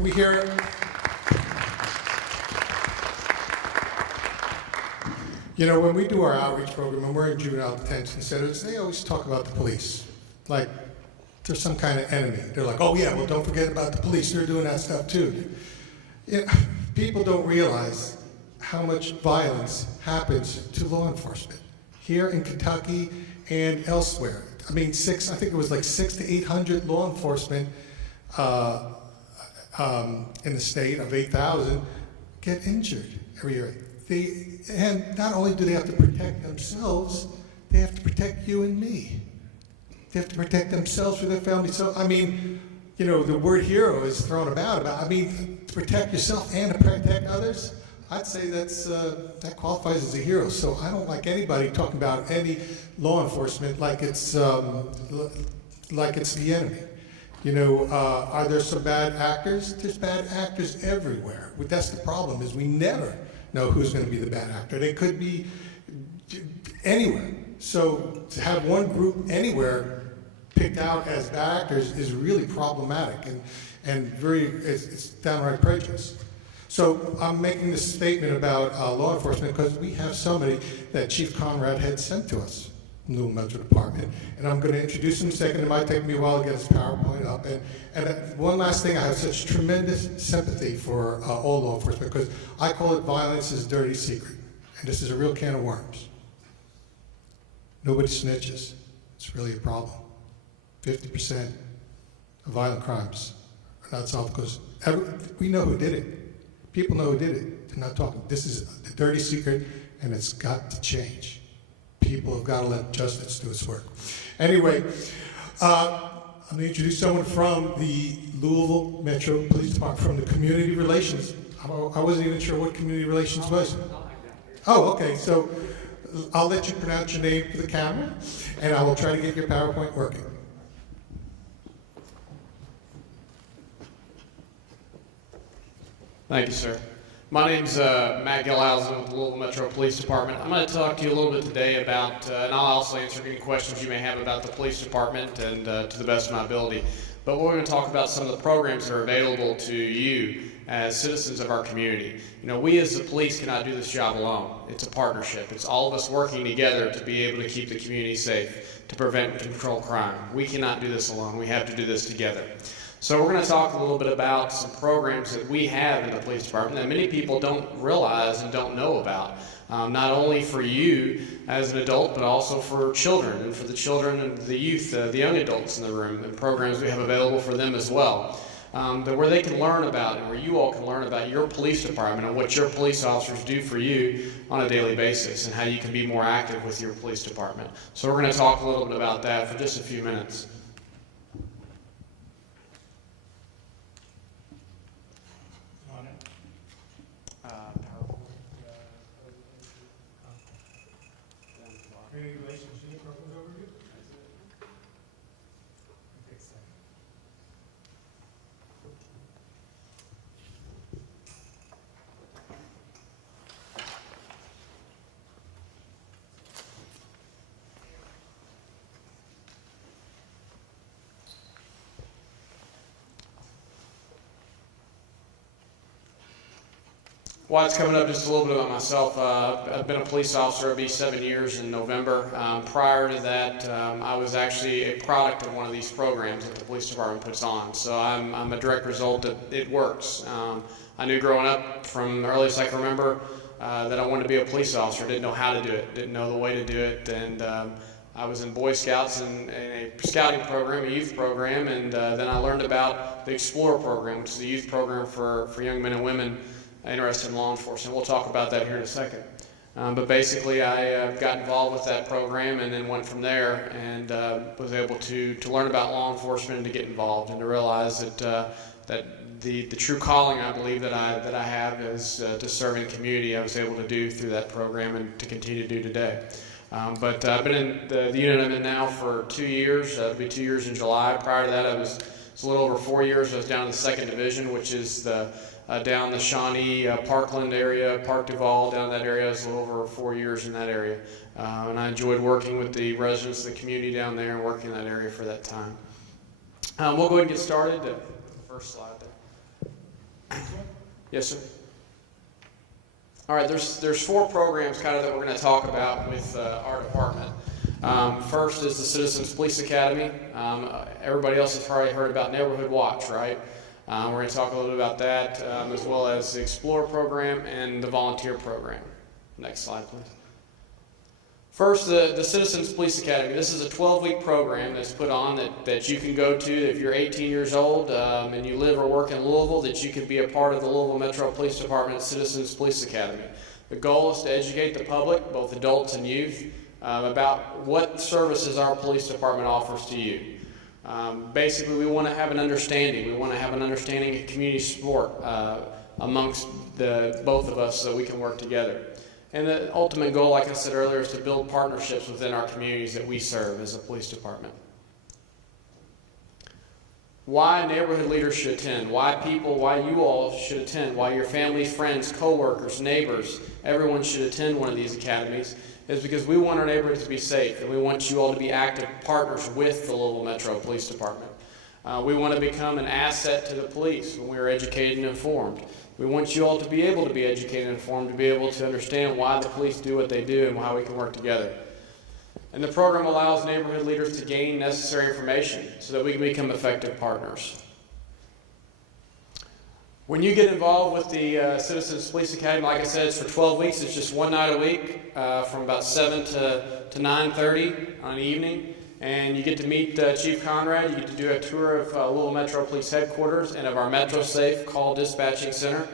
We hear when we do our outreach program and we're in juvenile detention centers, they always talk about the police. Like there's some kind of enemy. They're like, oh yeah, well don't forget about the police. They're doing that stuff too. People don't realize how much violence happens to law enforcement here in Kentucky and elsewhere. I mean, I think it was like 600 to 800 law enforcement in the state of 8,000 get injured every year. And not only do they have to protect themselves, they have to protect you and me. They have to protect themselves for their family. So, I mean, the word hero is thrown about. To protect yourself and to protect others, I'd say that qualifies as a hero. So I don't like anybody talking about any law enforcement like it's the enemy. Are there some bad actors? There's bad actors everywhere. That's the problem, is we never know who's going to be the bad actor. They could be anywhere. So to have one group anywhere picked out as bad actors is really problematic and it's downright prejudice. So I'm making this statement about law enforcement because we have somebody that Chief Conrad had sent to us in the Louisville Metro Department, and I'm going to introduce him in a second. It might take me a while to get his PowerPoint up. And one last thing, I have such tremendous sympathy for all law enforcement because I call it violence's dirty secret, and this is a real can of worms. Nobody snitches. It's really a problem. 50% of violent crimes are not solved because we know who did it. People know who did it. They're not talking. This is the dirty secret, and it's got to change. People have got to let justice do its work. Anyway, I'm going to introduce someone from the Louisville Metro Police Department, from the Community Relations. I wasn't even sure what Community Relations was. Oh, okay. So I'll let you pronounce your name for the camera, and I will try to get your PowerPoint working. Thank you, sir. My name's Matt Gelhausen with the Louisville Metro Police Department. I'm going to talk to you a little bit today about, and I'll also answer any questions you may have about the police department and to the best of my ability. But we're going to talk about some of the programs that are available to you as citizens of our community. We as the police cannot do this job alone. It's a partnership. It's all of us working together to be able to keep the community safe, to prevent and control crime. We cannot do this alone. We have to do this together. So we're going to talk a little bit about some programs that we have in the police department that many people don't realize and don't know about. Not only for you as an adult, but also for children and for the children and the youth, the young adults in the room, and programs we have available for them as well. Where they can learn about and where you all can learn about your police department and what your police officers do for you on a daily basis and how you can be more active with your police department. So we're going to talk a little bit about that for just a few minutes. While it's coming up, just a little bit about myself. I've been a police officer. It'll be 7 years in November. Prior to that, I was actually a product of one of these programs that the police department puts on. So I'm a direct result that it works. I knew growing up from the earliest I can remember that I wanted to be a police officer. Didn't know how to do it. Didn't know the way to do it. And I was in Boy Scouts in a scouting program, a youth program, and then I learned about the Explorer program, which is a youth program for young men and women interested in law enforcement. We'll talk about that here in a second. But basically, I got involved with that program and then went from there and was able to learn about law enforcement and to get involved and to realize that the true calling I believe that I have is to serve in the community. I was able to do through that program and to continue to do today. But I've been in the unit I'm in now for 2 years. It'll be 2 years in July. Prior to that, it's a little over 4 years. I was down in the 2nd Division, which is down the Shawnee, Parkland area, Park Duval, down that area. I was a little over 4 years in that area. And I enjoyed working with the residents of the community down there and working in that area for that time. We'll go ahead and get started. The first slide there. Yes, sir. All right, there's 4 programs kind of that we're going to talk about with our department. First is the Citizens Police Academy. Everybody else has probably heard about Neighborhood Watch, right? We're going to talk a little bit about that, as well as the Explorer program and the volunteer program. Next slide, please. First, the Citizens Police Academy. This is a 12-week program that's put on that you can go to if you're 18 years old and you live or work in Louisville, that you can be a part of the Louisville Metro Police Department Citizens Police Academy. The goal is to educate the public, both adults and youth, about what services our police department offers to you. Basically, we want to have an understanding. We want to have an understanding of community support amongst both of us so we can work together. And the ultimate goal, like I said earlier, is to build partnerships within our communities that we serve as a police department. Why neighborhood leaders should attend, why you all should attend, why your family, friends, co-workers, neighbors, everyone should attend one of these academies, is because we want our neighborhoods to be safe, and we want you all to be active partners with the Louisville Metro Police Department. We want to become an asset to the police when we are educated and informed. We want you all to be able to be educated and informed, to be able to understand why the police do what they do and how we can work together. And the program allows neighborhood leaders to gain necessary information so that we can become effective partners. When you get involved with the Citizens Police Academy, like I said, it's for 12 weeks. It's just one night a week from about 7 to 9:30 on an evening. And you get to meet Chief Conrad. You get to do a tour of Louisville Metro Police Headquarters and of our Metro Safe Call Dispatching Center.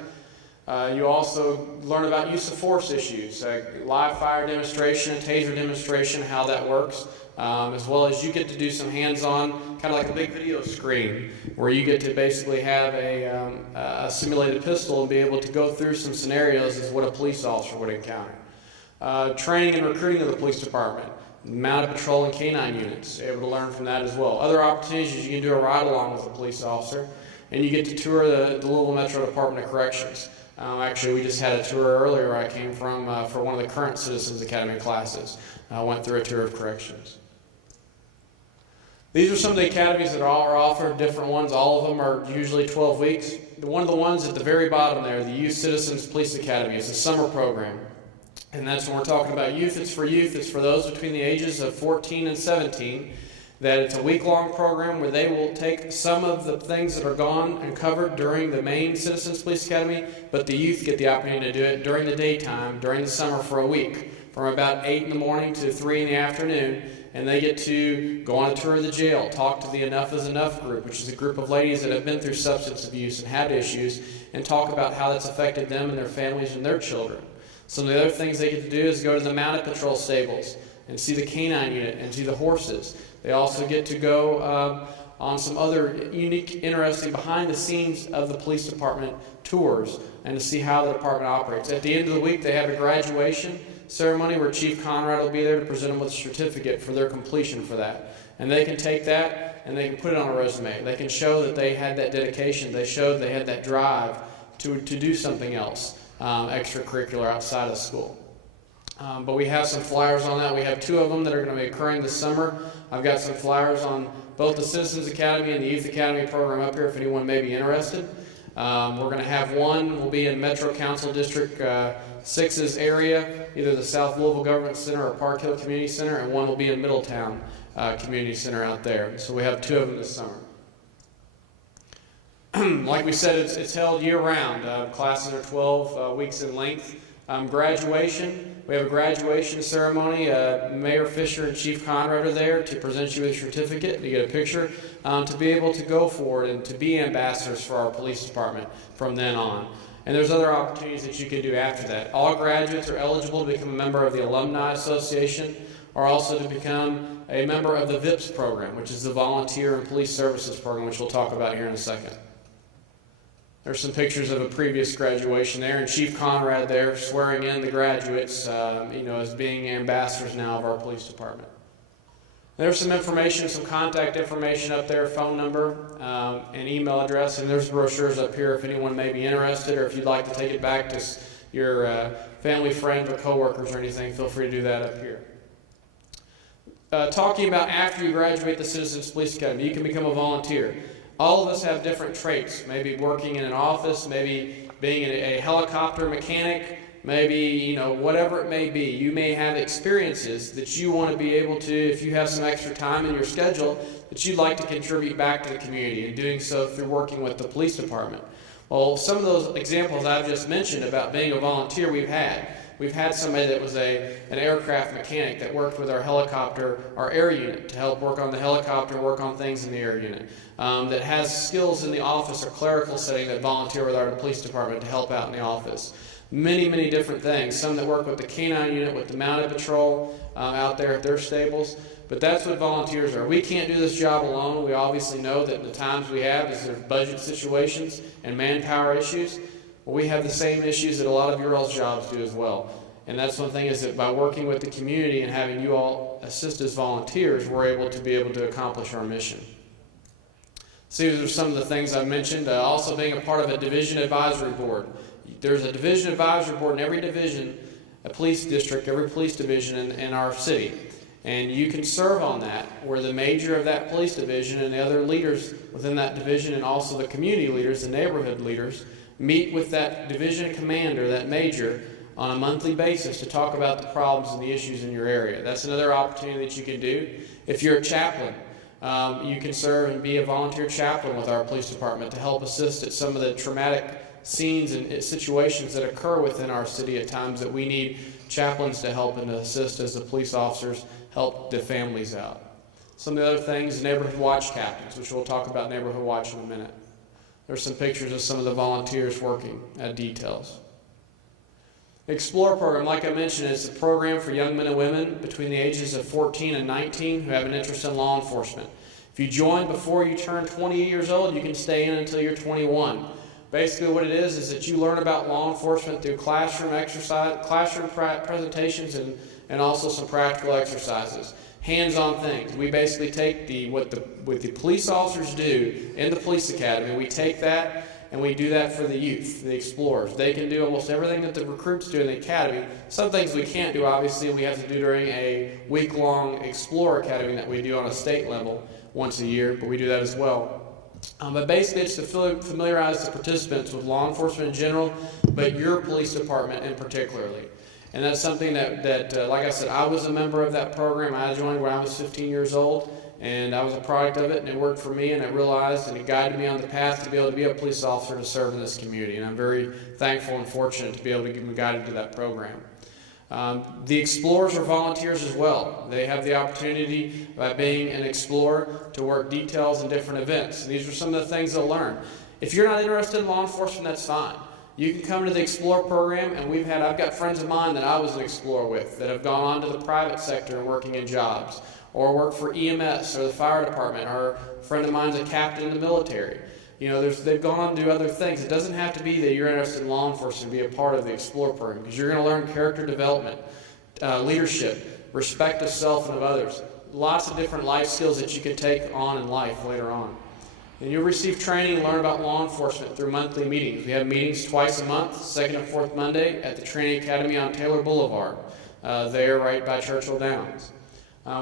You also learn about use of force issues, live fire demonstration, taser demonstration, how that works, as well as you get to do some hands-on, kind of like a big video screen, where you get to basically have a simulated pistol and be able to go through some scenarios as what a police officer would encounter. Training and recruiting of the police department. Mounted patrol and canine units, able to learn from that as well. Other opportunities is you can do a ride-along with a police officer, and you get to tour the Louisville Metro Department of Corrections. Actually, we just had a tour earlier where I came from for one of the current Citizens Academy classes. I went through a tour of corrections. These are some of the academies that are offered, different ones. All of them are usually 12 weeks. One of the ones at the very bottom there, the Youth Citizens Police Academy, is a summer program. And that's when we're talking about youth. It's for youth. It's for those between the ages of 14 and 17. That it's a week-long program where they will take some of the things that are gone and covered during the main Citizens Police Academy, but the youth get the opportunity to do it during the daytime, during the summer for a week, from about 8 in the morning to 3 in the afternoon. And they get to go on a tour of the jail, talk to the Enough is Enough group, which is a group of ladies that have been through substance abuse and had issues, and talk about how that's affected them and their families and their children. Some of the other things they get to do is go to the mounted patrol stables and see the canine unit and see the horses. They also get to go on some other unique, interesting behind-the-scenes of the police department tours and to see how the department operates. At the end of the week, they have a graduation ceremony where Chief Conrad will be there to present them with a certificate for their completion for that. And they can take that and they can put it on a resume. They can show that they had that dedication. They showed they had that drive to do something else. Extracurricular outside of school. But we have some flyers on that. We have 2 of them that are going to be occurring this summer. I've got some flyers on both the Citizens Academy and the Youth Academy program up here if anyone may be interested. We're going to have one will be in Metro Council District 6's area, either the South Louisville Government Center or Park Hill Community Center, and one will be in Middletown Community Center out there. So we have 2 of them this summer. Like we said, it's held year-round. Classes are 12 weeks in length. Graduation, we have a graduation ceremony. Mayor Fisher and Chief Conrad are there to present you with a certificate, to get a picture, to be able to go forward and to be ambassadors for our police department from then on. And there's other opportunities that you can do after that. All graduates are eligible to become a member of the Alumni Association, or also to become a member of the VIPS program, which is the Volunteer and Police Services program, which we'll talk about here in a second. There's some pictures of a previous graduation there, and Chief Conrad there swearing in the graduates, as being ambassadors now of our police department. There's some information, some contact information up there, phone number, and email address, and there's brochures up here if anyone may be interested, or if you'd like to take it back to your family, friends, or coworkers or anything, feel free to do that up here. Talking about after you graduate the Citizens Police Academy, you can become a volunteer. All of us have different traits, maybe working in an office, maybe being a helicopter mechanic, maybe, whatever it may be. You may have experiences that you want to be able to, if you have some extra time in your schedule, that you'd like to contribute back to the community, and doing so through working with the police department. Well, some of those examples I've just mentioned about being a volunteer we've had. We've had somebody that was an aircraft mechanic that worked with our air unit to help work on the helicopter, work on things in the air unit. That has skills in the office or clerical setting that volunteer with our police department to help out in the office. Many, many different things. Some that work with the canine unit, with the mounted patrol out there at their stables. But that's what volunteers are. We can't do this job alone. We obviously know that in the times we have, is there's budget situations and manpower issues. Well, we have the same issues that a lot of your all's jobs do as well. And that's one thing, is that by working with the community and having you all assist as volunteers, we're able to accomplish our mission. So these are some of the things I mentioned. Also being a part of a division advisory board. There's a division advisory board in every division, a police district, every police division in our city. And you can serve on that, where the major of that police division and the other leaders within that division, and also the community leaders, the neighborhood leaders, meet with that division commander, that major, on a monthly basis to talk about the problems and the issues in your area. That's another opportunity that you can do. If you're a chaplain, you can serve and be a volunteer chaplain with our police department to help assist at some of the traumatic scenes and situations that occur within our city at times that we need chaplains to help and to assist as the police officers help the families out. Some of the other things, neighborhood watch captains, which we'll talk about neighborhood watch in a minute. There's some pictures of some of the volunteers working at details. Explore program, like I mentioned, is a program for young men and women between the ages of 14 and 19 who have an interest in law enforcement. If you join before you turn 20 years old, you can stay in until you're 21. Basically what it is that you learn about law enforcement through classroom exercise, presentations, and also some practical exercises. Hands-on things. We basically take what the police officers do in the police academy, we take that and we do that for the youth, the explorers. They can do almost everything that the recruits do in the academy. Some things we can't do, obviously, we have to do during a week-long Explorer Academy that we do on a state level once a year, but we do that as well. But basically it's to familiarize the participants with law enforcement in general, but your police department in particularly. And that's something that like I said, I was a member of that program. I joined when I was 15 years old, and I was a product of it, and it worked for me, and I realized, and it guided me on the path to be able to be a police officer to serve in this community. And I'm very thankful and fortunate to be able to be guided to that program. The explorers are volunteers as well. They have the opportunity, by being an explorer, to work details in different events. And these are some of the things they'll learn. If you're not interested in law enforcement, that's fine. You can come to the Explorer program, and I've got friends of mine that I was an explorer with that have gone on to the private sector and working in jobs, or work for EMS or the fire department, or a friend of mine's a captain in the military. They've gone on to do other things. It doesn't have to be that you're interested in law enforcement to be a part of the Explorer program, because you're going to learn character development, leadership, respect of self and of others. Lots of different life skills that you can take on in life later on. And you'll receive training and learn about law enforcement through monthly meetings. We have meetings twice a month, second and fourth Monday, at the Training Academy on Taylor Boulevard, there right by Churchill Downs.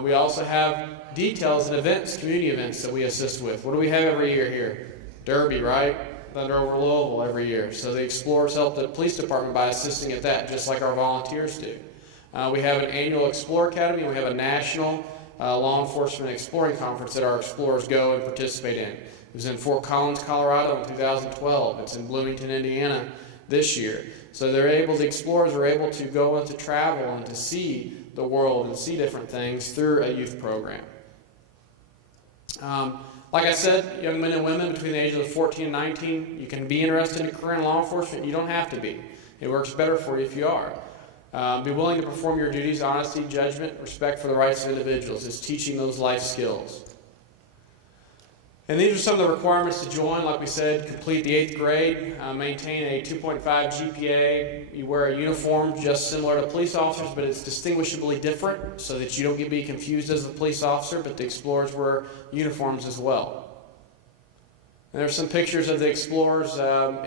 We also have details and events, community events that we assist with. What do we have every year here? Derby, right? Thunder over Louisville every year. So the explorers help the police department by assisting at that, just like our volunteers do. We have an annual Explorer Academy, and we have a national law enforcement exploring conference that our explorers go and participate in. It was in Fort Collins, Colorado in 2012. It's in Bloomington, Indiana this year. So the explorers are able to go and to travel and to see the world and see different things through a youth program. Like I said, young men and women between the ages of 14 and 19, you can be interested in a career in law enforcement. You don't have to be. It works better for you if you are. Be willing to perform your duties, honesty, judgment, respect for the rights of individuals. It's teaching those life skills. And these are some of the requirements to join. Like we said, complete the 8th grade, maintain a 2.5 GPA. You wear a uniform just similar to police officers, but it's distinguishably different so that you don't be confused as a police officer, but the explorers wear uniforms as well. And there's some pictures of the explorers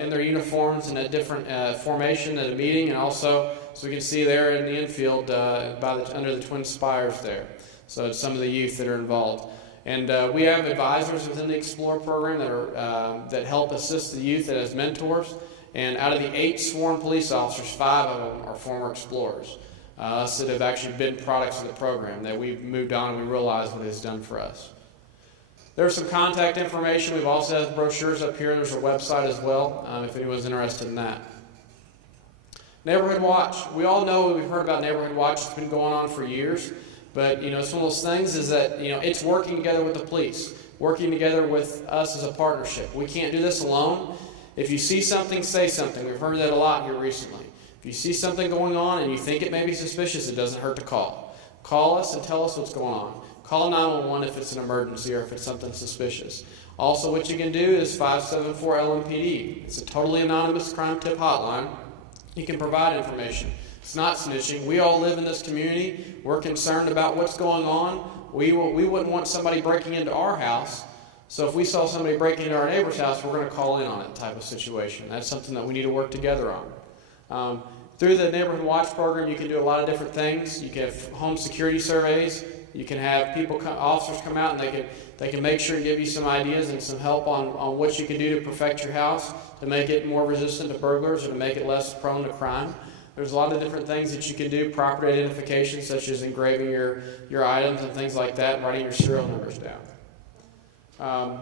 in their uniforms in a different formation at a meeting, and also, so we can see there in the infield under the Twin Spires there. So it's some of the youth that are involved. And we have advisors within the Explore program that help assist the youth as mentors. And out of the 8 sworn police officers, 5 of them are former Explorers. Us that have actually been products of the program, that we've moved on and we realize what it has done for us. There's some contact information. We've also had brochures up here. There's a website as well, if anyone's interested in that. Neighborhood Watch. We all know, we've heard about Neighborhood Watch. It's been going on for years. But, it's one of those things is that, it's working together with the police, working together with us as a partnership. We can't do this alone. If you see something, say something. We've heard that a lot here recently. If you see something going on and you think it may be suspicious, it doesn't hurt to call. Call us and tell us what's going on. Call 911 if it's an emergency or if it's something suspicious. Also, what you can do is 574-LMPD. It's a totally anonymous crime tip hotline. You can provide information. It's not snitching. We all live in this community. We're concerned about what's going on. We wouldn't want somebody breaking into our house. So if we saw somebody breaking into our neighbor's house, we're going to call in on it type of situation. That's something that we need to work together on. Through the Neighborhood Watch program, you can do a lot of different things. You can have home security surveys. You can have officers come out, and they can make sure to give you some ideas and some help on what you can do to perfect your house, to make it more resistant to burglars or to make it less prone to crime. There's a lot of different things that you can do, property identification, such as engraving your items and things like that, and writing your serial numbers down.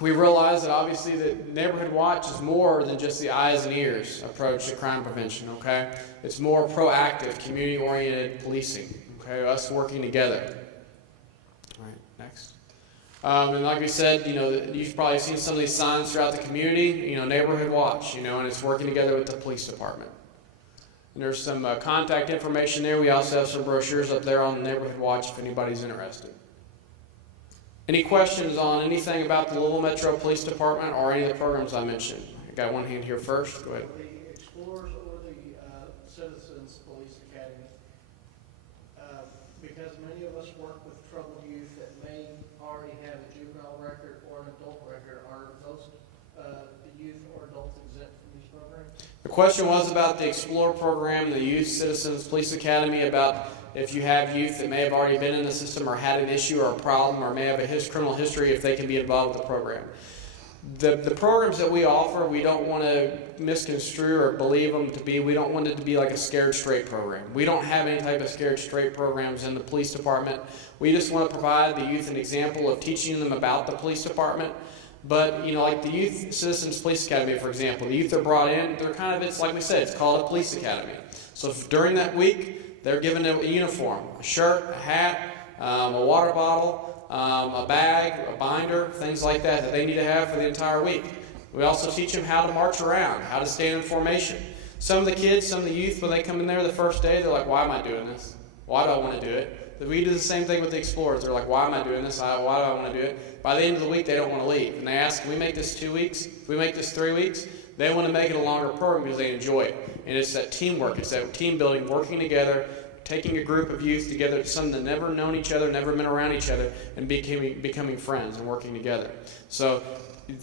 We realize that obviously that Neighborhood Watch is more than just the eyes and ears approach to crime prevention, okay? It's more proactive, community-oriented policing, okay? Us working together. All right, next. And like we said, you've probably seen some of these signs throughout the community, Neighborhood Watch, and it's working together with the police department. And there's some contact information there. We also have some brochures up there on the Neighborhood Watch if anybody's interested. Any questions on anything about the Louisville Metro Police Department or any of the programs I mentioned? I got one hand here first. Go ahead. The Explorers or the Citizens Police Academy, because many of us work with troubled youth that may already have a juvenile record or an adult record, are those the youth or adults exempt from these programs? The question was about the Explore program, the Youth Citizens Police Academy, about if you have youth that may have already been in the system or had an issue or a problem or may have a criminal history, if they can be involved with the program. The programs that we offer, we don't want to misconstrue or believe them to be, we don't want it to be like a scared straight program. We don't have any type of scared straight programs in the police department. We just want to provide the youth an example of teaching them about the police department. But, like the Youth Citizens Police Academy, for example, the youth are brought in, it's like we said, it's called a police academy. So during that week, they're given a uniform, a shirt, a hat, a water bottle, a bag, a binder, things like that they need to have for the entire week. We also teach them how to march around, how to stand in formation. Some of the kids, some of the youth, when they come in there the first day, they're like, why am I doing this? Why do I want to do it? We do the same thing with the Explorers. They're like, why am I doing this? Why do I want to do it? By the end of the week, they don't want to leave. And they ask, can we make this 2 weeks? Can we make this 3 weeks? They want to make it a longer program because they enjoy it. And it's that teamwork. It's that team building, working together, taking a group of youth together, some that never known each other, never been around each other, and becoming friends and working together. So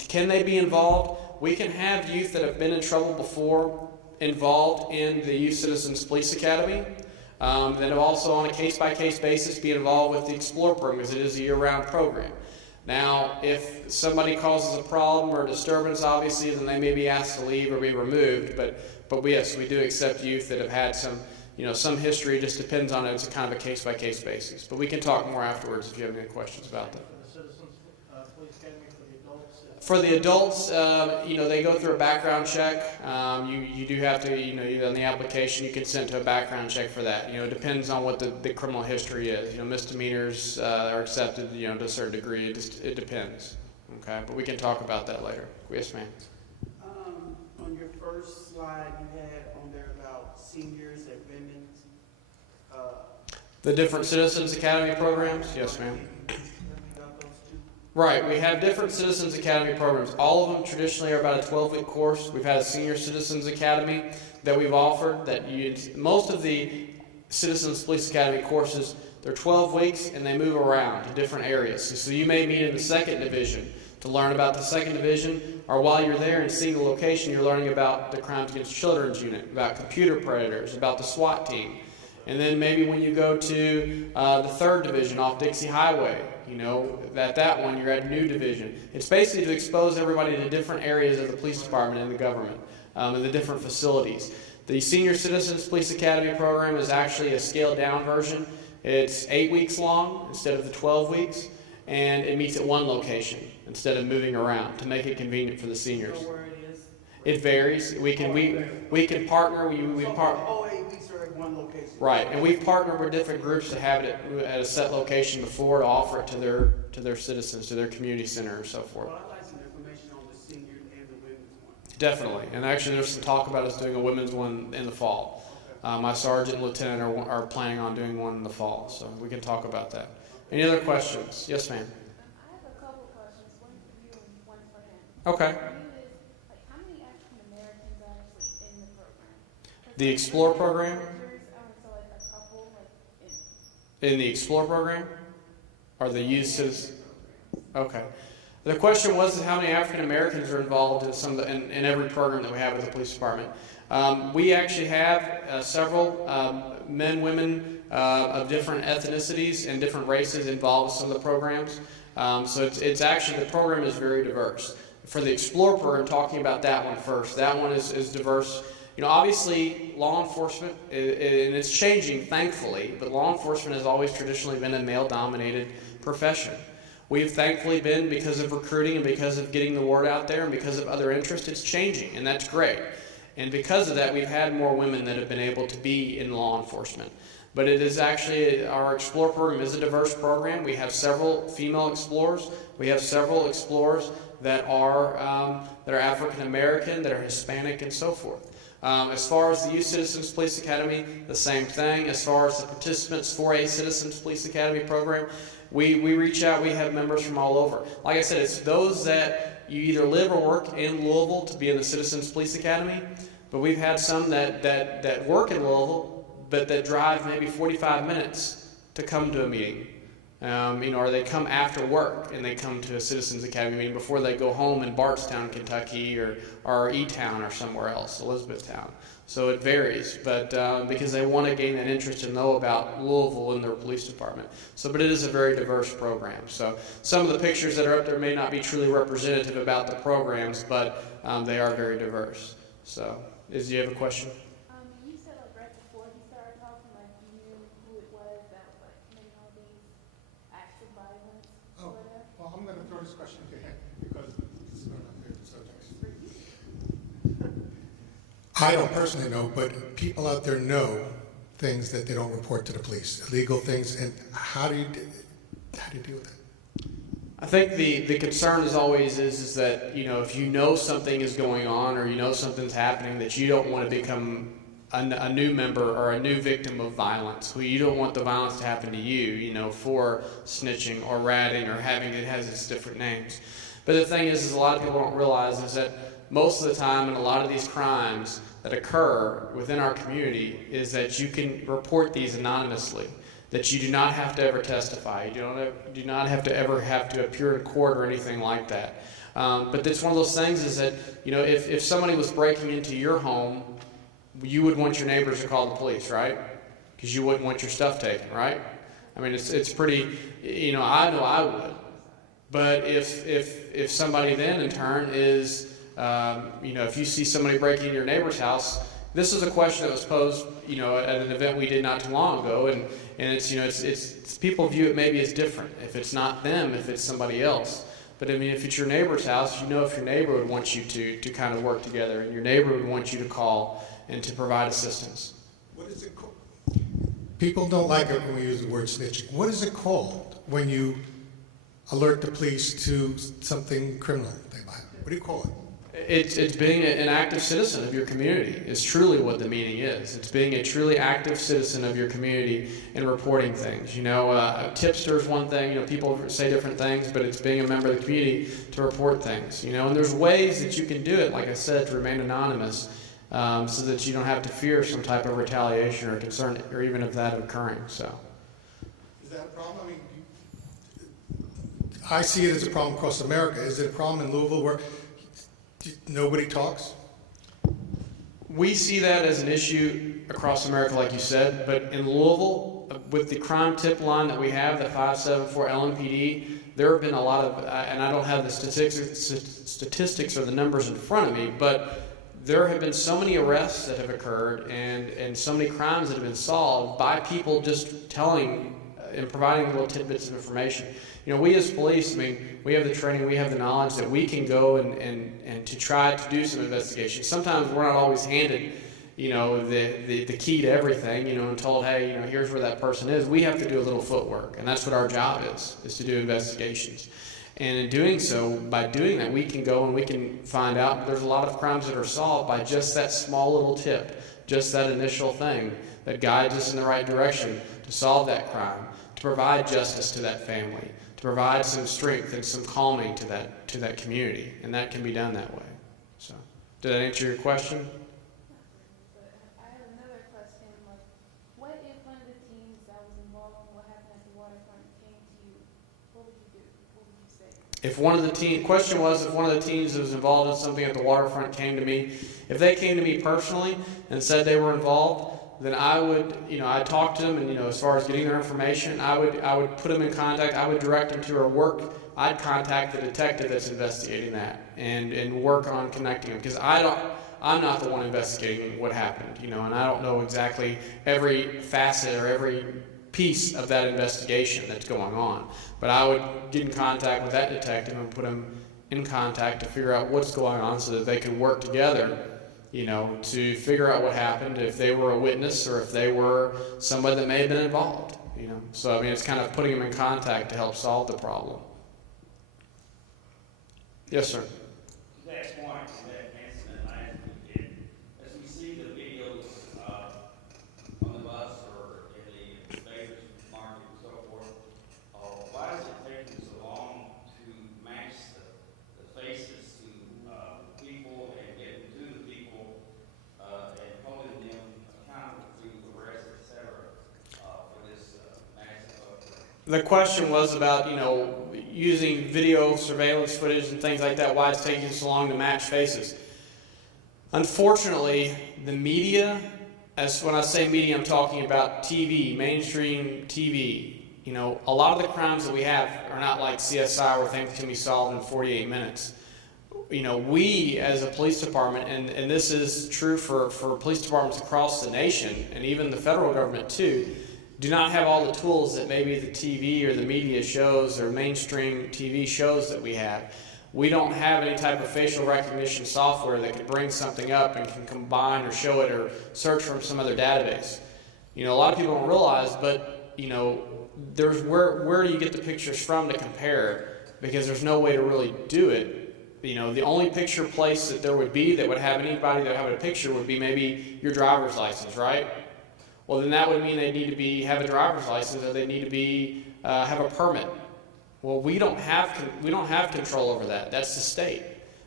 can they be involved? We can have youth that have been in trouble before involved in the Youth Citizens Police Academy. Then also on a case-by-case basis be involved with the Explore program because it is a year-round program. Now, if somebody causes a problem or a disturbance, obviously, then they may be asked to leave or be removed. But yes, we do accept youth that have had some history. It just depends on it. It's a kind of a case-by-case basis. But we can talk more afterwards if you have any questions about that. For the Citizens Police Academy, for the adults? For the adults, they go through a background check. You do have to, on the application, you consent to a background check for that. It depends on what the criminal history is. Misdemeanors are accepted, to a certain degree. It depends. Okay, but we can talk about that later. Yes, ma'am. On your first slide, you had on there about seniors and women's. The different Citizens Academy programs? Yes, ma'am. Right, we have different Citizens Academy programs. All of them traditionally are about a 12-week course. We've had a Senior Citizens Academy that we've offered. Most of the Citizens Police Academy courses, they're 12 weeks and they move around to different areas. So you may meet in the 2nd Division to learn about the 2nd Division, or while you're there and seeing the location, you're learning about the Crimes Against Children's Unit, about computer predators, about the SWAT team. And then maybe when you go to the 3rd Division off Dixie Highway, You know, that one, you're at a new division. It's basically to expose everybody to different areas of the police department and the government, and the different facilities. The Senior Citizens Police Academy program is actually a scaled down version. It's 8 weeks long instead of the 12 weeks, and it meets at one location instead of moving around to make it convenient for the seniors. You know where it is? It varies. We can partner. We partner. All 8 weeks are at one location. Right, and we've partnered with different groups to have it at a set location before to offer it to their citizens, to their community center and so forth. Well, I'd like some information on the senior and the women's one. Definitely, and actually there's some talk about us doing a women's one in the fall. My sergeant and lieutenant are planning on doing one in the fall, so we can talk about that. Any other questions? Yes, ma'am. I have a couple questions, one for you and one for him. Okay. For you is, like, how many African Americans are actually in the program? The Explore program? So like a couple, like In the Explore program? Or the Youth Citizens? Okay. The question was how many African Americans are involved in every program that we have with the police department. We actually have several men, women of different ethnicities and different races involved with some of the programs. So it's actually, the program is very diverse. For the Explore program, talking about that one first, that one is diverse. You know, obviously, law enforcement, and it's changing, thankfully, but law enforcement has always traditionally been a male-dominated profession. We've thankfully been, because of recruiting and because of getting the word out there and because of other interests, it's changing, and that's great. And because of that, we've had more women that have been able to be in law enforcement. But it is actually, our Explore program is a diverse program. We have several female explorers. We have several explorers that are African American, that are Hispanic, and so forth. As far as the Youth Citizens Police Academy, the same thing. As far as the participants for a Citizens Police Academy program, we reach out. We have members from all over. Like I said, it's those that you either live or work in Louisville to be in the Citizens Police Academy, but we've had some that work in Louisville, but that drive maybe 45 minutes to come to a meeting. Or they come after work and they come to a Citizens Academy meeting before they go home in Bardstown, Kentucky, or E-Town or somewhere else, Elizabethtown. So it varies, but because they want to gain that interest and know about Louisville and their police department. So, but it is a very diverse program. So some of the pictures that are up there may not be truly representative about the programs, but they are very diverse. So, do you have a question? you said like right before he started talking, like you knew who it was that was like committing all these acts of violence or whatever. Well, I'm going to throw this question to him because this is one of my favorite subjects. I don't personally know, but people out there know things that they don't report to the police, illegal things, and how do you deal with that? I think the concern is always is that, you know, if you know something is going on or you know something's happening, that you don't want to become a new member or a new victim of violence. You don't want the violence to happen to you, you know, for snitching or ratting or having, it has its different names. But the thing is a lot of people don't realize is that most of the time in a lot of these crimes that occur within our community is that you can report these anonymously. That you do not have to ever testify. You do not have to ever have to appear in court or anything like that. But it's one of those things is that, you know, if somebody was breaking into your home, you would want your neighbors to call the police, right? Because you wouldn't want your stuff taken, right? I mean, it's pretty, you know I would. But if somebody then in turn is, you know, if you see somebody breaking into your neighbor's house, this is a question that was posed, you know, at an event we did not too long ago, and it's, you know, it's people view it maybe as different. If it's not them, if it's somebody else. But I mean, if it's your neighbor's house, you know, if your neighbor would want you to kind of work together, and your neighbor would want you to call and to provide assistance. What is it called? People don't like it when we use the word snitching. What is it called when you alert the police to something criminal they might? What do you call it? It's being an active citizen of your community is truly what the meaning is. It's being a truly active citizen of your community and reporting things. You know, a tipster is one thing. You know, people say different things, but it's being a member of the community to report things. You know, and there's ways that you can do it, like I said, to remain anonymous, so that you don't have to fear some type of retaliation or concern, or even of that occurring. So, is that a problem? I mean, I see it as a problem across America. Is it a problem in Louisville where nobody talks? We see that as an issue across America, like you said, but in Louisville, with the crime tip line that we have, the 574 LMPD, there have been a lot of, and I don't have the statistics or the numbers in front of me, but there have been so many arrests that have occurred and so many crimes that have been solved by people just telling and providing little tidbits of information. You know, we as police, I mean, we have the training, we have the knowledge that we can go and to try to do some investigation. Sometimes we're not always handed, you know, the key to everything, you know, and told, hey, you know, here's where that person is. We have to do a little footwork, and that's what our job is to do investigations. And in doing so, by doing that, we can go and we can find out there's a lot of crimes that are solved by just that small little tip, just that initial thing that guides us in the right direction to solve that crime, to provide justice to that family, to provide some strength and some calming to that community, and that can be done that way. So, did that answer your question? But I have another question, like, what if one of the teams that was involved in what happened at the waterfront came to you? What would you do? What would you say? If one of the question was if one of the teams that was involved in something at the waterfront came to me, if they came to me personally and said they were involved, then I would, you know, I'd talk to them, and, you know, as far as getting their information, I would put them in contact. I would direct them to our work. I'd contact the detective that's investigating that and work on connecting them, because I'm not the one investigating what happened, you know, and I don't know exactly every facet or every piece of that investigation that's going on. But I would get in contact with that detective and put them in contact to figure out what's going on so that they could work together, you know, to figure out what happened, if they were a witness or if they were somebody that may have been involved, you know. So, I mean, it's kind of putting them in contact to help solve the problem. Yes, sir. To that point, to that incident last weekend, as we see the videos on the bus or in the Davis market and so forth, why is it taking so long to match the faces to people and getting to the people and holding them accountable through arrests, et cetera, for this massive The question was about, you know, using video surveillance footage and things like that, why it's taking so long to match faces. Unfortunately, the media, as when I say media, I'm talking about TV, mainstream TV. You know, a lot of the crimes that we have are not like CSI where things can be solved in 48 minutes. You know, we as a police department, and this is true for police departments across the nation, and even the federal government too, do not have all the tools that maybe the TV or the media shows or mainstream TV shows that we have. We don't have any type of facial recognition software that can bring something up and can combine or show it or search from some other database. You know, a lot of people don't realize, but, you know, there's where do you get the pictures from to compare? Because there's no way to really do it. You know, the only picture place that there would be that would have anybody that have a picture would be maybe your driver's license, right? Well, then that would mean they need to have a driver's license, or they need to have a permit. Well, we don't have control over that. That's the state.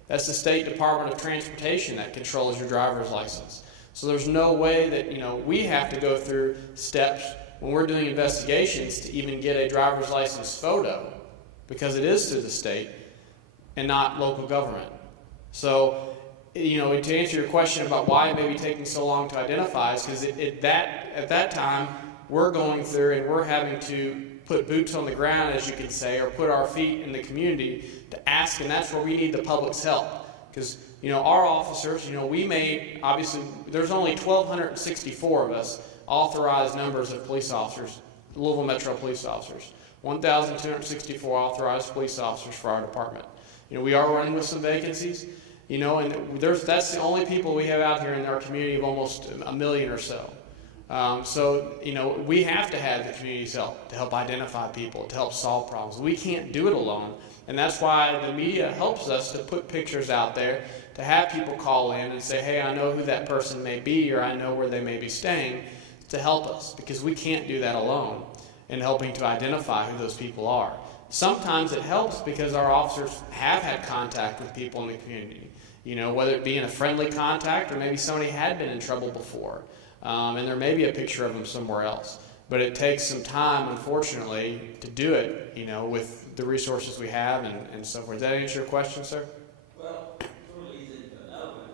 That's the State Department of Transportation that controls your driver's license. So there's no way that, you know, we have to go through steps when we're doing investigations to even get a driver's license photo, because it is through the state and not local government. So, you know, to answer your question about why it may be taking so long to identify is because at that time, we're going through and we're having to put boots on the ground, as you can say, or put our feet in the community to ask, and that's where we need the public's help. Because, you know, our officers, you know, obviously, there's only 1,264 of us authorized numbers of police officers, Louisville Metro police officers, 1,264 authorized police officers for our department. You know, we are running with some vacancies. You know, and that's the only people we have out here in our community of almost a million or so. So, you know, we have to have the community's help to help identify people, to help solve problems. We can't do it alone. And that's why the media helps us to put pictures out there, to have people call in and say, hey, I know who that person may be, or I know where they may be staying, to help us, because we can't do that alone in helping to identify who those people are. Sometimes it helps because our officers have had contact with people in the community, you know, whether it be in a friendly contact or maybe somebody had been in trouble before, and there may be a picture of them somewhere else. But it takes some time, unfortunately, to do it, you know, with the resources we have and so forth. Does that answer your question, sir? Well, it sort of leads into another one.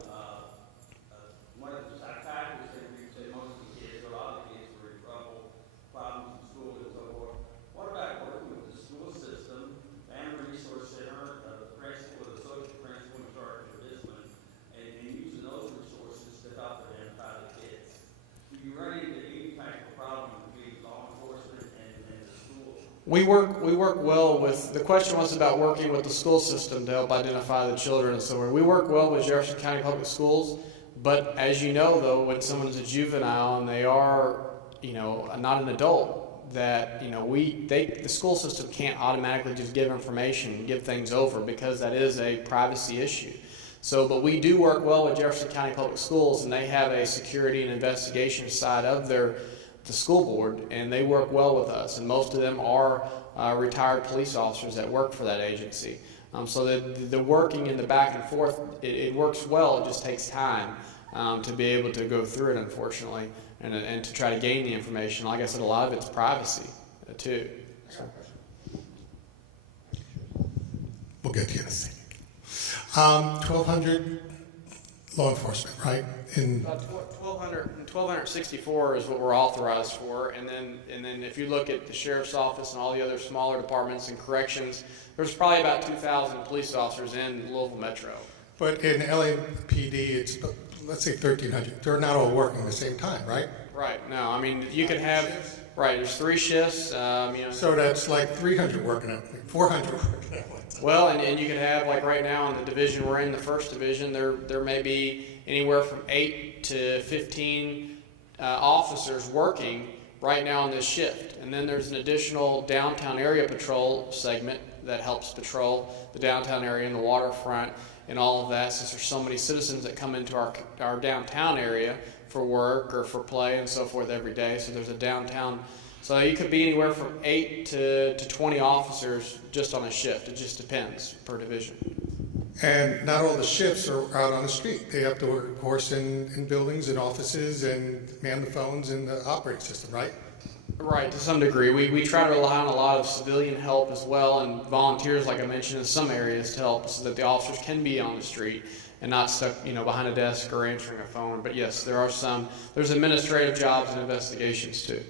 One of the psychiatrists said most of the kids, or a lot of the kids, were in trouble, problems and We work well with, the question was about working with the school system to help identify the children and so on. We work well with Jefferson County Public Schools, but as you know though, when someone's a juvenile and they are, not an adult, that, the school system can't automatically just give information and give things over because that is a privacy issue. So, but we do work well with Jefferson County Public Schools, and they have a security and investigation side of the school board, and they work well with us, and most of them are retired police officers that work for that agency. So the working in the back and forth, it works well, it just takes time to be able to go through it, unfortunately, and to try to gain the information. Like I said, a lot of it's privacy, too. So. We'll get to you in a second. 1,200 law enforcement, right? About 1,264 is what we're authorized for, and then if you look at the sheriff's office and all the other smaller departments and corrections, there's probably about 2,000 police officers in Louisville Metro. But in LAPD, it's, let's say 1,300. They're not all working at the same time, right? Right. No, I mean, you can have, right, there's 3 shifts, So that's like 300 working at, 400 working at one time. Well, and you can have, like right now in the division we're in, the first division, there may be anywhere from 8 to 15 officers working right now on this shift. And then there's an additional downtown area patrol segment that helps patrol the downtown area and the waterfront and all of that, since there's so many citizens that come into our downtown area for work or for play and so forth every day. So there's a downtown. So you could be anywhere from 8 to 20 officers just on a shift. It just depends per division. And not all the shifts are out on the street. They have to work, of course, in buildings and offices and man the phones and the operating system, right? Right, to some degree. We try to rely on a lot of civilian help as well, and volunteers, like I mentioned, in some areas to help so that the officers can be on the street and not stuck, behind a desk or answering a phone. But yes, there's administrative jobs and investigations too.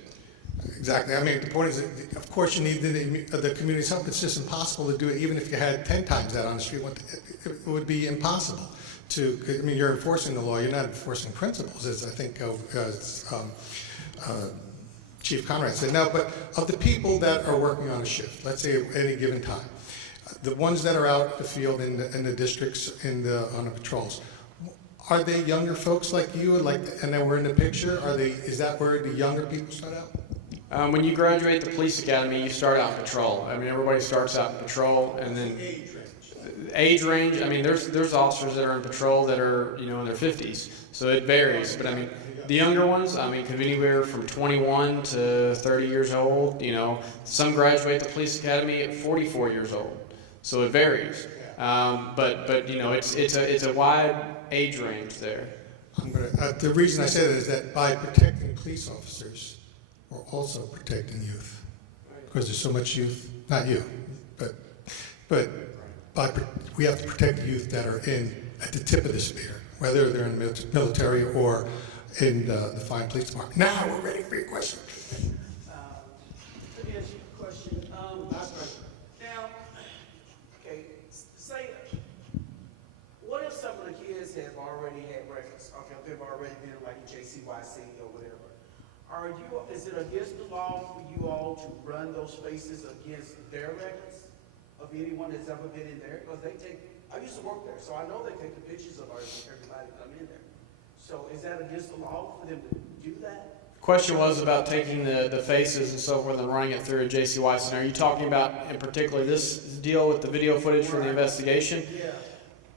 Exactly. I mean, the point is, that, of course, you need the community's help. It's just impossible to do it. Even if you had 10 times that on the street, it would be impossible to. I mean, you're enforcing the law. You're not enforcing principles, as I think Chief Conrad said. No, but of the people that are working on a shift, let's say at any given time, the ones that are out in the field in the districts on the patrols, are they younger folks like you, and then we're in the picture? Is that where the younger people start out? When you graduate the police academy, you start out in patrol. I mean, everybody starts out in patrol, and then age range. I mean, there's officers that are in patrol that are in their 50s, so it varies. But I mean, the younger ones, could be anywhere from 21 to 30 years old. Some graduate the police academy at 44 years old, so it varies. But it's a wide age range there. The reason I say that is that by protecting police officers, we're also protecting youth, because there's so much youth. Not you, but we have to protect the youth that are at the tip of the spear, whether they're in the military or in the fine police department. Now we're ready for your question. Let me ask you a question. Now, okay, say, what if some of the kids have already had records? Okay, they've already been like JCYC or whatever. Is it against the law for you all to run those faces against their records of anyone that's ever been in there? Because I used to work there, so I know they take the pictures of everybody that come in there. So is that against the law for them to do that? Question was about taking the faces and so forth and running it through a JCY. Are you talking about in particular this deal with the video footage from the investigation?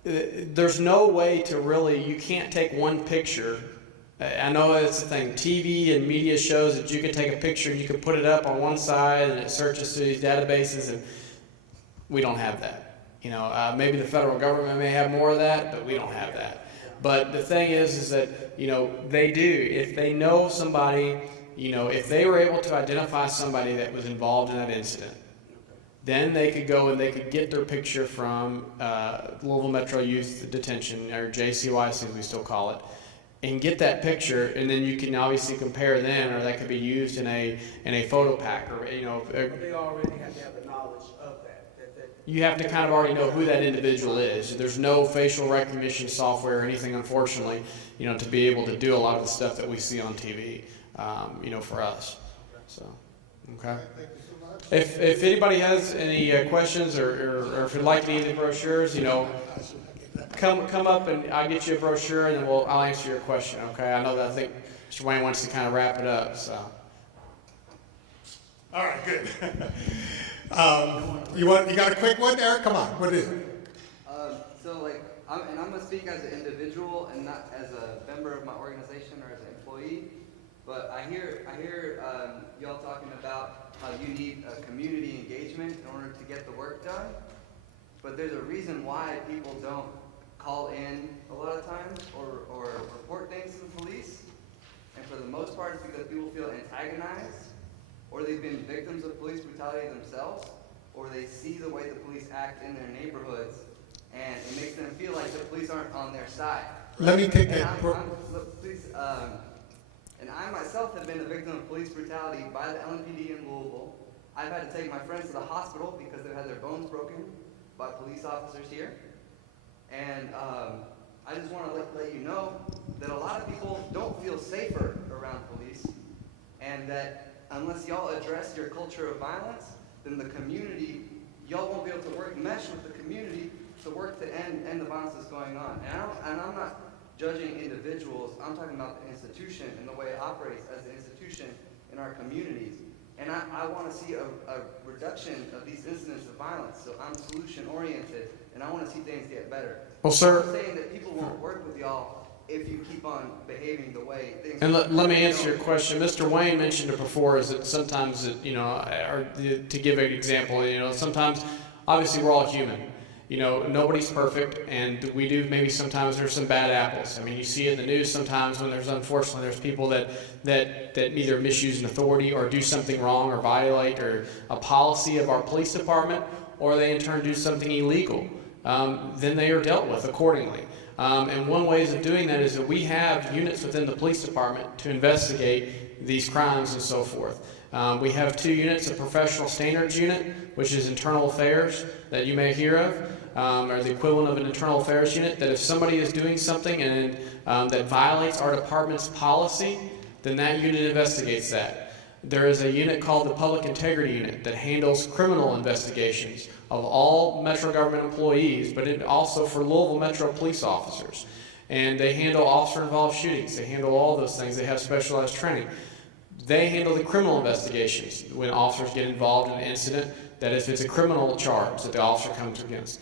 Yeah. There's no way to really, you can't take one picture. I know it's the thing, TV and media shows that you can take a picture and you can put it up on one side and it searches through these databases, and we don't have that. Maybe the federal government may have more of that, but we don't have that. But the thing is that, they do. If they know somebody, if they were able to identify somebody that was involved in that incident, then they could go and they could get their picture from Louisville Metro Youth Detention, or JCYC as we still call it, and get that picture, and then you can obviously compare them, or that could be used in a photo pack, or But they already have to have the knowledge of that. You have to kind of already know who that individual is. There's no facial recognition software or anything, unfortunately, to be able to do a lot of the stuff that we see on TV, for us. So, okay. Thank you so much. If anybody has any questions or if you'd like any of the brochures, come up and I'll get you a brochure and then I'll answer your question. Okay? I know that I think Mr. Wayne wants to kind of wrap it up. So. All right, good. You got a quick one, Eric? Come on, what is it? I'm gonna speak as an individual and not as a member of my organization or as an employee. But I hear y'all talking about how you need a community engagement in order to get the work done. But there's a reason why people don't call in a lot of times or report things to the police. And for the most part, it's because people feel antagonized, or they've been victims of police brutality themselves, or they see the way the police act in their neighborhoods, and it makes them feel like the police aren't on their side. Right? Let me take and that. And I myself have been a victim of police brutality by the LMPD in Louisville. I've had to take my friends to the hospital because they've had their bones broken by police officers here. And I just want to let you know that a lot of people don't feel safer around police, and that unless y'all address your culture of violence, then the community, y'all won't be able to mesh with the community to work to end the violence that's going on. And I'm not judging individuals, I'm talking about the institution and the way it operates as an institution in our communities. And I want to see a reduction of these incidents of violence, so I'm solution-oriented, and I want to see things get better. Well, sir. I'm saying that people won't work with y'all if you keep on behaving the way things And are. let me answer your question. Mr. Wayne mentioned it before, is that sometimes, or to give an example, sometimes, obviously we're all human. Nobody's perfect, and we do, maybe sometimes there's some bad apples. I mean, you see it in the news sometimes when unfortunately, there's people that either misuse an authority or do something wrong or violate or a policy of our police department, or they in turn do something illegal. Then they are dealt with accordingly. And one way of doing that is that we have units within the police department to investigate these crimes and so forth. We have 2 units, a professional standards unit, which is internal affairs that you may hear of, or the equivalent of an internal affairs unit, that if somebody is doing something and that violates our department's policy, then that unit investigates that. There is a unit called the Public Integrity Unit that handles criminal investigations of all Metro government employees, but also for Louisville Metro police officers. And they handle officer-involved shootings. They handle all those things. They have specialized training. They handle the criminal investigations when officers get involved in an incident, that if it's a criminal charge that the officer comes against.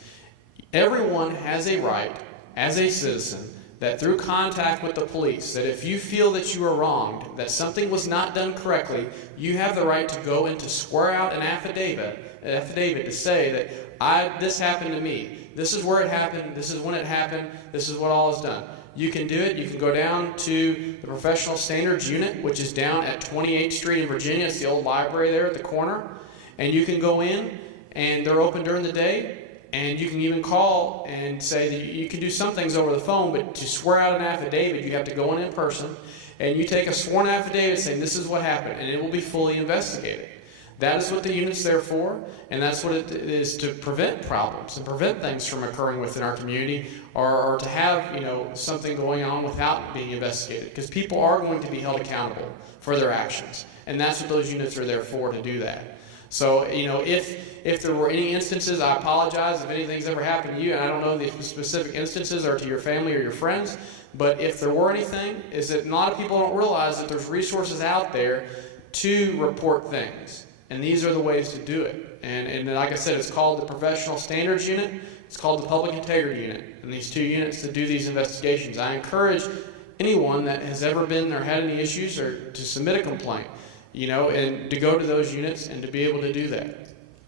Everyone has a right, as a citizen, that through contact with the police, that if you feel that you are wronged, that something was not done correctly, you have the right to go and to swear out an affidavit to say that this happened to me. This is where it happened. This is when it happened. This is what all is done. You can do it. You can go down to the Professional Standards Unit, which is down at 28th Street in Virginia. It's the old library there at the corner. And you can go in, and they're open during the day. And you can even call and say that you can do some things over the phone, but to swear out an affidavit, you have to go in person. And you take a sworn affidavit saying this is what happened, and it will be fully investigated. That is what the unit's there for, and that's what it is, to prevent problems and prevent things from occurring within our community, or to have something going on without being investigated, because people are going to be held accountable for their actions, and that's what those units are there for, to do that. So if there were any instances, I apologize if anything's ever happened to you, and I don't know the specific instances or to your family or your friends, but if there were anything, is that a lot of people don't realize that there's resources out there to report things. And these are the ways to do it. And like I said, it's called the Professional Standards Unit. It's called the Public Integrity Unit. And these 2 units to do these investigations. I encourage anyone that has ever been or had any issues or to submit a complaint, and to go to those units and to be able to do that.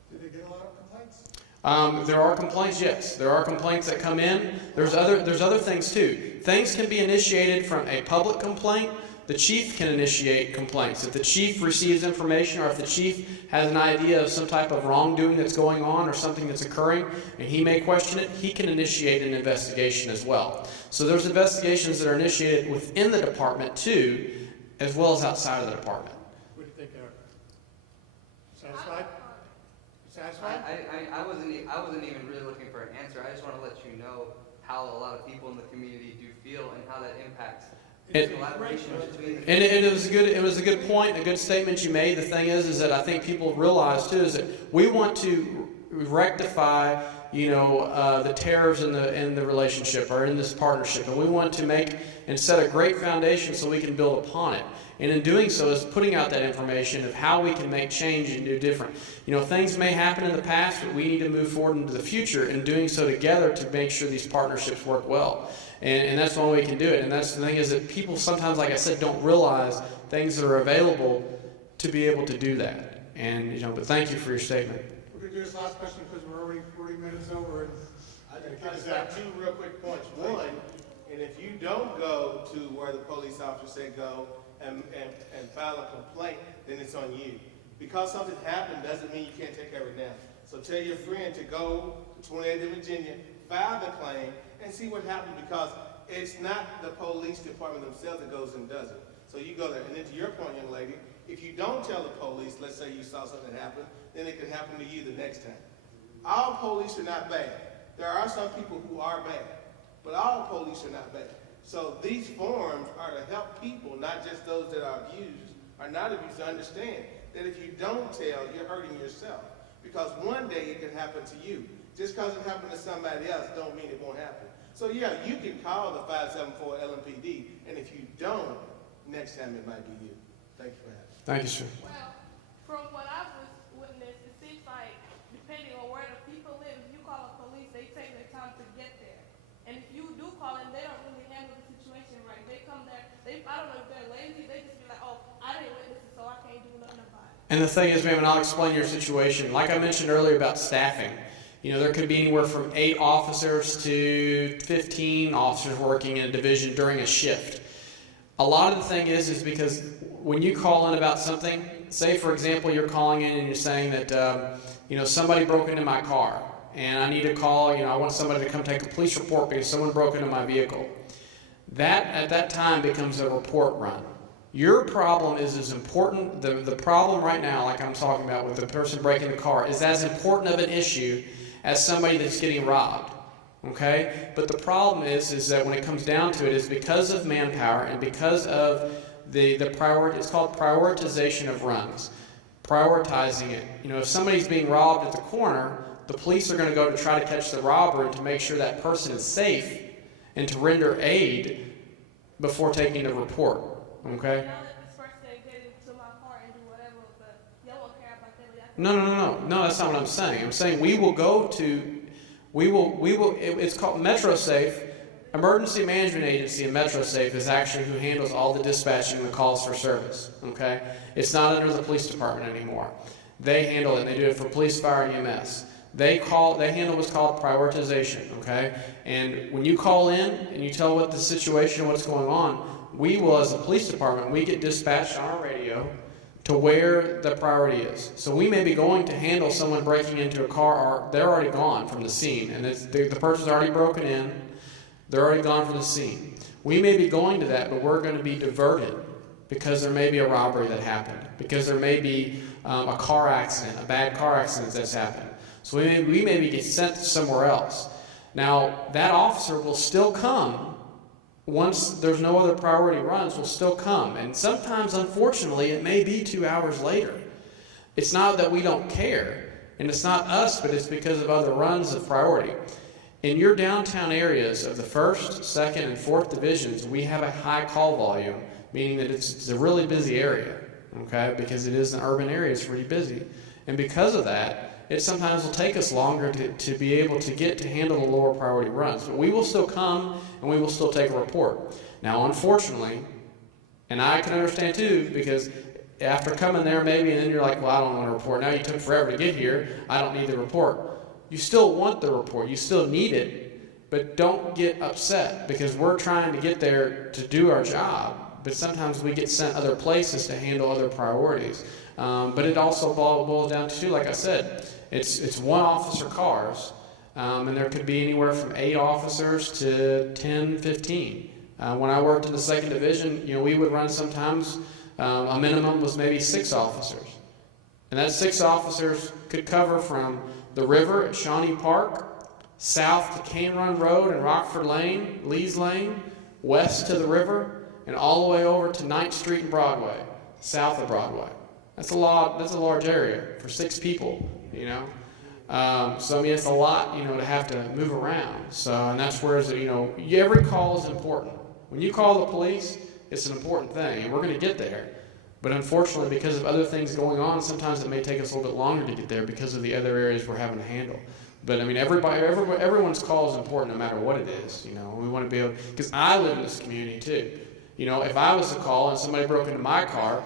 Did they get a lot of complaints? There are complaints, yes. There are complaints that come in. There's other things too. Things can be initiated from a public complaint. The chief can initiate complaints. If the chief receives information, or if the chief has an idea of some type of wrongdoing that's going on or something that's occurring, and he may question it, he can initiate an investigation as well. So there's investigations that are initiated within the department too, as well as outside of the department. What do you think, Eric? Satisfied? Satisfied? I wasn't even really looking for an answer. I just want to let you know how a lot of people in the community do feel and how that impacts And, Collaboration between the and it was a good point, a good statement you made. The thing is that I think people realize too is that we want to rectify, the terrors in the relationship or in this partnership, and we want to make and set a great foundation so we can build upon it. And in doing so is putting out that information of how we can make change and do different. Things may happen in the past, but we need to move forward into the future and doing so together to make sure these partnerships work well. And that's one way we can do it. And that's the thing is that people sometimes, like I said, don't realize things that are available to be able to do that. And, but thank you for your statement. We're going to do this last question because we're already 40 minutes over. And I just got two real quick points. One, and if you don't go to where the police officer said go and file a complaint, then it's on you. Because something happened doesn't mean you can't take care of it now. So tell your friend to go to 28th of Virginia, file the claim, and see what happened, because it's not the police department themselves that goes and does it. So you go there. And then to your point, young lady, if you don't tell the police, let's say you saw something happen, then it could happen to you the next time. All police are not bad. There are some people who are bad, but all police are not bad. So these forums are to help people, not just those that are abused or not abused, to understand that if you don't tell, you're hurting yourself. Because one day it can happen to you. Just because it happened to somebody else don't mean it won't happen. So yeah, you can call the 574 LMPD, and if you don't, next time it might be you. Thank you for having me. Thank you, sir. Well, from what I've witnessed, it seems like depending on where the people live, if you call the police, they take their time to get there. And if you do call them, they don't really handle the situation right. They come there, I don't know if they're lazy, they just be like, oh, I didn't witness it, so I can't do nothing about it. And the thing is, ma'am, and I'll explain your situation. Like I mentioned earlier about staffing, there could be anywhere from 8 officers to 15 officers working in a division during a shift. A lot of the thing is because when you call in about something, say for example, you're calling in and you're saying that, somebody broke into my car and I need to call, I want somebody to come take a police report because someone broke into my vehicle. That, at that time, becomes a report run. Your problem is as important, the problem right now, like I'm talking about with the person breaking the car, is as important of an issue as somebody that's getting robbed, okay? But the problem is that when it comes down to it, is because of manpower and because of the priority, it's called prioritization of runs, prioritizing it. If somebody's being robbed at the corner, the police are going to go to try to catch the robber and to make sure that person is safe and to render aid before taking the report, okay? Now that this person get into my car and do whatever, but y'all won't care about that. No, that's not what I'm saying. I'm saying it's called MetroSafe. Emergency Management Agency and MetroSafe is actually who handles all the dispatching and the calls for service, okay? It's not under the police department anymore. They handle it, and they do it for police, fire, and EMS. They handle what's called prioritization, okay? And when you call in and you tell what the situation, what's going on, we will, as a police department, we get dispatched on our radio to where the priority is. So we may be going to handle someone breaking into a car, or they're already gone from the scene, and the person's already broken in, they're already gone from the scene. We may be going to that, but we're going to be diverted because there may be a robbery that happened, because there may be a car accident, a bad car accident that's happened. So we maybe get sent somewhere else. Now, that officer will still come once there's no other priority runs, will still come. And sometimes, unfortunately, it may be 2 hours later. It's not that we don't care, and it's not us, but it's because of other runs of priority. In your downtown areas of the 1st, 2nd, and 4th divisions, we have a high call volume, meaning that it's a really busy area, okay? Because it is an urban area, it's really busy. And because of that, it sometimes will take us longer to be able to get to handle the lower priority runs. But we will still come and we will still take a report. Now, unfortunately, and I can understand too, because after coming there maybe and then you're like, well, I don't want to report. Now you took forever to get here. I don't need the report. You still want the report. You still need it, but don't get upset because we're trying to get there to do our job. But sometimes we get sent other places to handle other priorities. But it also boils down to, like I said, it's one officer cars, and there could be anywhere from 8 officers to 10, 15. When I worked in the 2nd Division, we would run sometimes, a minimum was maybe 6 officers. And that 6 officers could cover from the river at Shawnee Park, south to Cane Run Road and Rockford Lane, Lee's Lane, west to the river, and all the way over to 9th Street and Broadway, south of Broadway. That's a large area for 6 people, you know. So I mean, it's a lot, you know, to have to move around. So, and that's where, you know, every call is important. When you call the police, it's an important thing, and we're going to get there. But unfortunately, because of other things going on, sometimes it may take us a little bit longer to get there because of the other areas we're having to handle. But I mean, everyone's call is important no matter what it is, you know. We want to be able, because I live in this community too. You know, if I was to call and somebody broke into my car,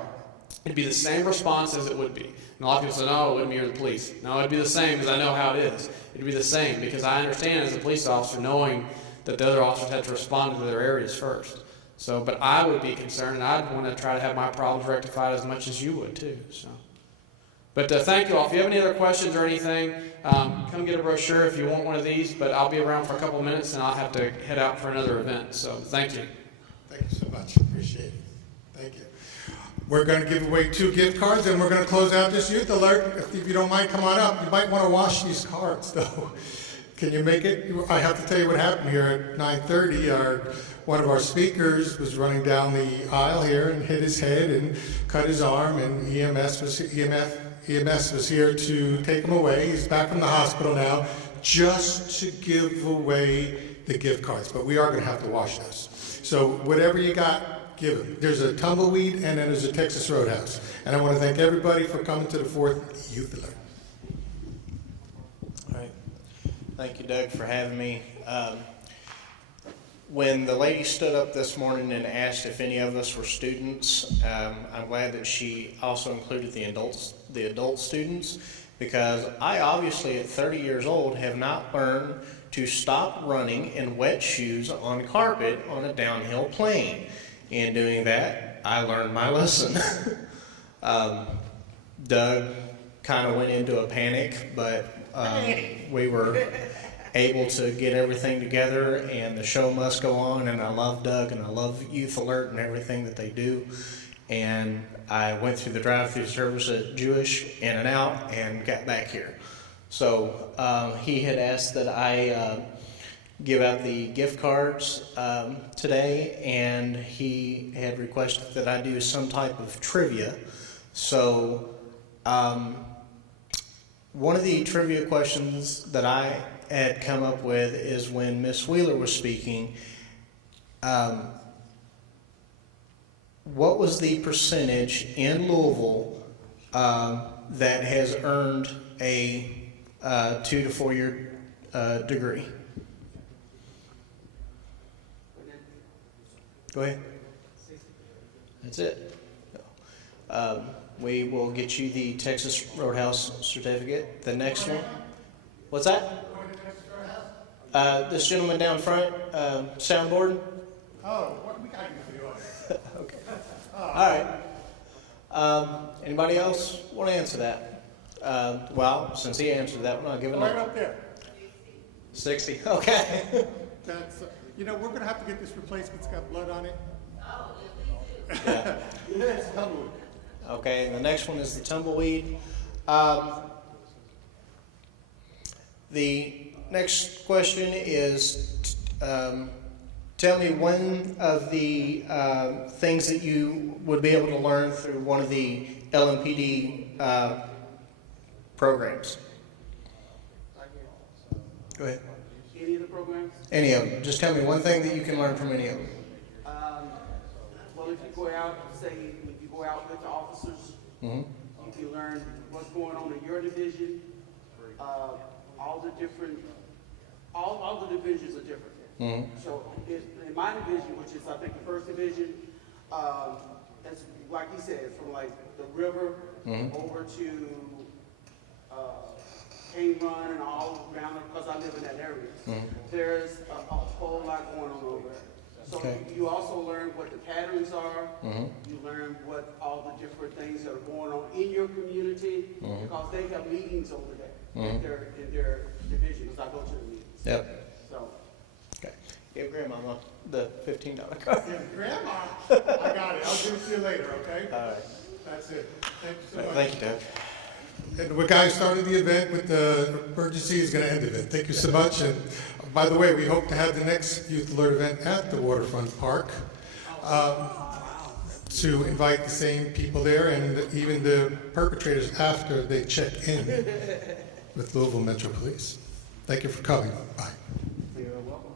it'd be the same response as it would be. And a lot of people say, no, it wouldn't be here, the police. No, it'd be the same because I know how it is. It'd be the same because I understand as a police officer knowing that the other officers had to respond to their areas first. So, but I would be concerned, and I'd want to try to have my problems rectified as much as you would too. So, but thank you all. If you have any other questions or anything, come get a brochure if you want one of these. But I'll be around for a couple of minutes, and I'll have to head out for another event. So, thank you. Thank you so much. Appreciate it. Thank you. We're going to give away 2 gift cards, and we're going to close out this Youth Alert. If you don't mind, come on up. You might want to wash these cards, though. Can you make it? I have to tell you what happened here at 9:30. One of our speakers was running down the aisle here and hit his head and cut his arm, and EMS was here to take him away. He's back from the hospital now, just to give away the gift cards. But we are going to have to wash those. So whatever you got, give him. There's a tumbleweed, and then there's a Texas Roadhouse. And I want to thank everybody for coming to the 4th Youth Alert. All right. Thank you, Doug, for having me. When the lady stood up this morning and asked if any of us were students, I'm glad that she also included the adult students, because I obviously at 30 years old have not learned to stop running in wet shoes on carpet on a downhill plane. In doing that, I learned my lesson. Doug kind of went into a panic, but we were able to get everything together, and the show must go on. And I love Doug, and I love Youth Alert and everything that they do. And I went through the drive-through service at Jewish, in and out, and got back here. So he had asked that I give out the gift cards today, and he had requested that I do some type of trivia. So one of the trivia questions that I had come up with is, when Miss Wheeler was speaking, what was the percentage in Louisville that has earned a 2 to 4 year degree? Go ahead. That's it. We will get you the Texas Roadhouse certificate. The next one. What's that? This gentleman down front, soundboard. Oh, what we got you for you? Okay. All right. Anybody else want to answer that? Well, since he answered that one, I'll give it Right another. up there. 60. Okay. That's, you know, we're gonna have to get this replaced, it's got blood on it. Yeah. Yes, tumbleweed. Okay, and the next one is the tumbleweed. The next question is, tell me one of the things that you would be able to learn through one of the LMPD programs. Go ahead. Any of the programs? Any of them. Just tell me one thing that you can learn from any of them. Well, if you go out, say, if you go out with the officers, Mm-hmm. you can learn what's going on in your division. All the different, all the divisions are different. Mm-hmm. So in my division, which is I think the first division, that's like he said, from like the river over to Cane Run and all around, because I live in that area. There's a whole lot going on over there. So Okay. you also learn what the patterns are. You learn what all the different things that are going on in your community, because they have meetings over there in their divisions. I go to the meetings. Yep. So Okay. Give Grandmama the $15 card. Yeah, Grandma, I got it, I'll give it to you later, okay? All right. That's it. Thank you so much. Thank you, Doug. And the guy who started the event with the emergency is going to end the event. Thank you so much. And by the way, we hope to have the next Youth Alert event at the Waterfront Park to invite the same people there and even the perpetrators after they check in with Louisville Metro Police. Thank you for coming. Bye. You're welcome.